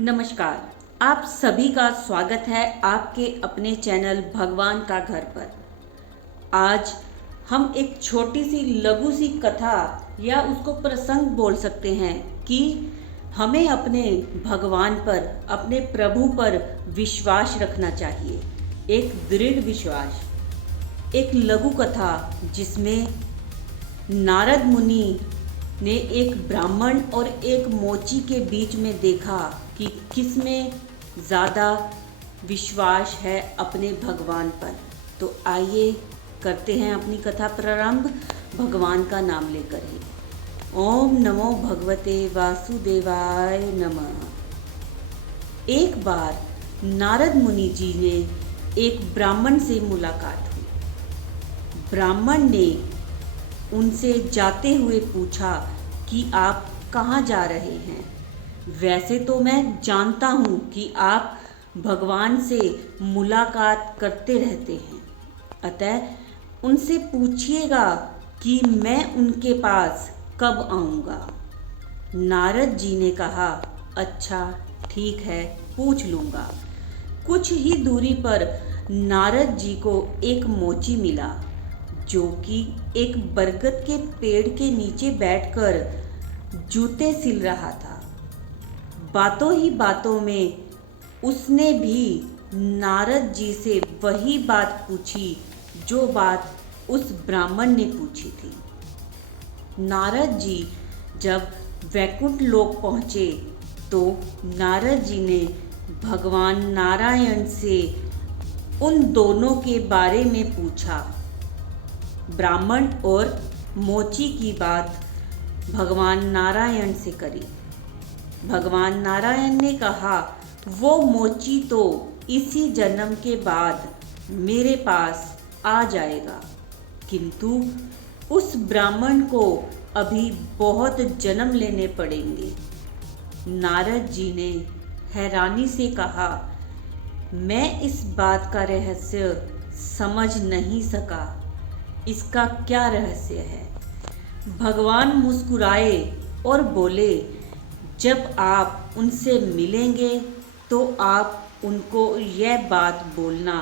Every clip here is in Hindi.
नमस्कार। आप सभी का स्वागत है आपके अपने चैनल भगवान का घर पर। आज हम एक छोटी सी लघु सी कथा या उसको प्रसंग बोल सकते हैं कि हमें अपने भगवान पर, अपने प्रभु पर विश्वास रखना चाहिए। एक दृढ़ विश्वास। एक लघु कथा जिसमें नारद मुनि ने एक ब्राह्मण और एक मोची के बीच में देखा कि किसमें ज़्यादा विश्वास है अपने भगवान पर। तो आइए करते हैं अपनी कथा प्रारंभ भगवान का नाम लेकर ही। ओम नमो भगवते वासुदेवाय नमः। एक बार नारद मुनि जी ने एक ब्राह्मण से मुलाकात हुई। ब्राह्मण ने उनसे जाते हुए पूछा कि आप कहाँ जा रहे हैं। वैसे तो मैं जानता हूँ कि आप भगवान से मुलाकात करते रहते हैं, अतः उनसे पूछिएगा कि मैं उनके पास कब आऊँगा। नारद जी ने कहा, अच्छा ठीक है, पूछ लूँगा। कुछ ही दूरी पर नारद जी को एक मोची मिला जो कि एक बरगद के पेड़ के नीचे बैठकर जूते सिल रहा था। बातों ही बातों में उसने भी नारद जी से वही बात पूछी जो बात उस ब्राह्मण ने पूछी थी। नारद जी जब वैकुंठ लोक पहुँचे तो नारद जी ने भगवान नारायण से उन दोनों के बारे में पूछा। ब्राह्मण और मोची की बात भगवान नारायण से करी। भगवान नारायण ने कहा, वो मोची तो इसी जन्म के बाद मेरे पास आ जाएगा, किंतु उस ब्राह्मण को अभी बहुत जन्म लेने पड़ेंगे। नारद जी ने हैरानी से कहा, मैं इस बात का रहस्य समझ नहीं सका, इसका क्या रहस्य है। भगवान मुस्कुराए और बोले, जब आप उनसे मिलेंगे तो आप उनको यह बात बोलना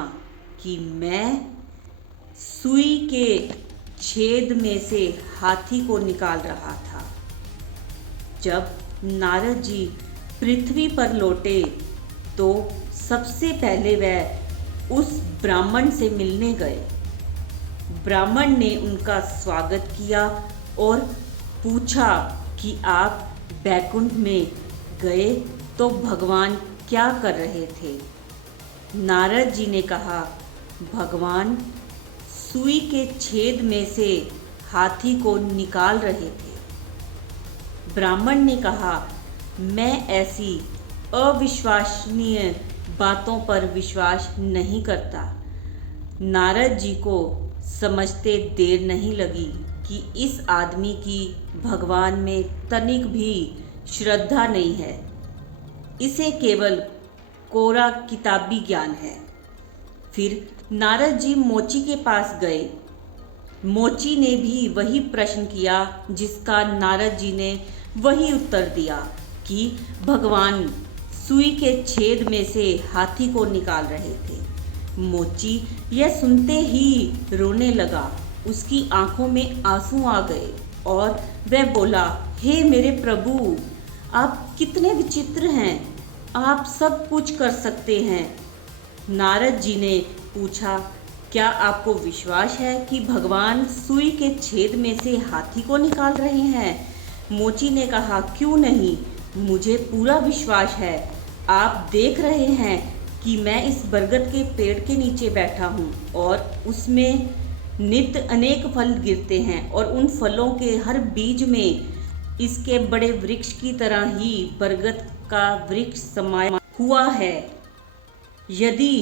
कि मैं सुई के छेद में से हाथी को निकाल रहा था। जब नारद जी पृथ्वी पर लौटे तो सबसे पहले वह उस ब्राह्मण से मिलने गए। ब्राह्मण ने उनका स्वागत किया और पूछा कि आप बैकुंठ में गए तो भगवान क्या कर रहे थे। नारद जी ने कहा, भगवान सुई के छेद में से हाथी को निकाल रहे थे। ब्राह्मण ने कहा, मैं ऐसी अविश्वसनीय बातों पर विश्वास नहीं करता। नारद जी को समझते देर नहीं लगी कि इस आदमी की भगवान में तनिक भी श्रद्धा नहीं है, इसे केवल कोरा किताबी ज्ञान है। फिर नारद जी मोची के पास गए। मोची ने भी वही प्रश्न किया जिसका नारद जी ने वही उत्तर दिया कि भगवान सुई के छेद में से हाथी को निकाल रहे थे। मोची यह सुनते ही रोने लगा। उसकी आंखों में आंसू आ गए और वह बोला, हे मेरे प्रभु, आप कितने विचित्र हैं, आप सब कुछ कर सकते हैं। नारद जी ने पूछा, क्या आपको विश्वास है कि भगवान सुई के छेद में से हाथी को निकाल रहे हैं। मोची ने कहा, क्यों नहीं, मुझे पूरा विश्वास है। आप देख रहे हैं कि मैं इस बरगद के पेड़ के नीचे बैठा हूँ और उसमें नित्य अनेक फल गिरते हैं और उन फलों के हर बीज में इसके बड़े वृक्ष की तरह ही बरगद का वृक्ष समाया हुआ है। यदि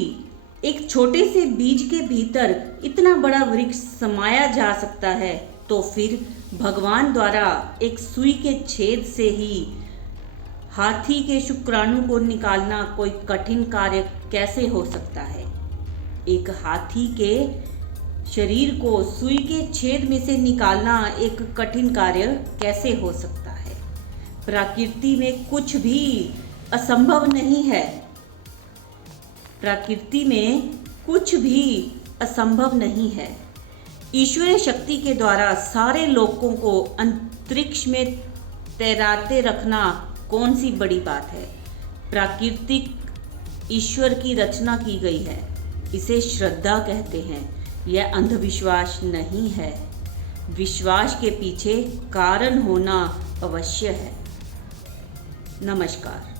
एक छोटे से बीज के भीतर इतना बड़ा वृक्ष समाया जा सकता है तो फिर भगवान द्वारा एक सुई के छेद से ही हाथी के शुक्राणु को निकालना कोई कठिन कार्य कैसे हो सकता है। एक हाथी के शरीर को सुई के छेद में से निकालना एक कठिन कार्य कैसे हो सकता है। प्रकृति में कुछ भी असंभव नहीं है। प्रकृति में कुछ भी असंभव नहीं है। ईश्वरीय शक्ति के द्वारा सारे लोगों को अंतरिक्ष में तैराते रखना कौन सी बड़ी बात है। प्राकृतिक ईश्वर की रचना की गई है, इसे श्रद्धा कहते हैं। यह अंधविश्वास नहीं है। विश्वास के पीछे कारण होना अवश्य है। नमस्कार।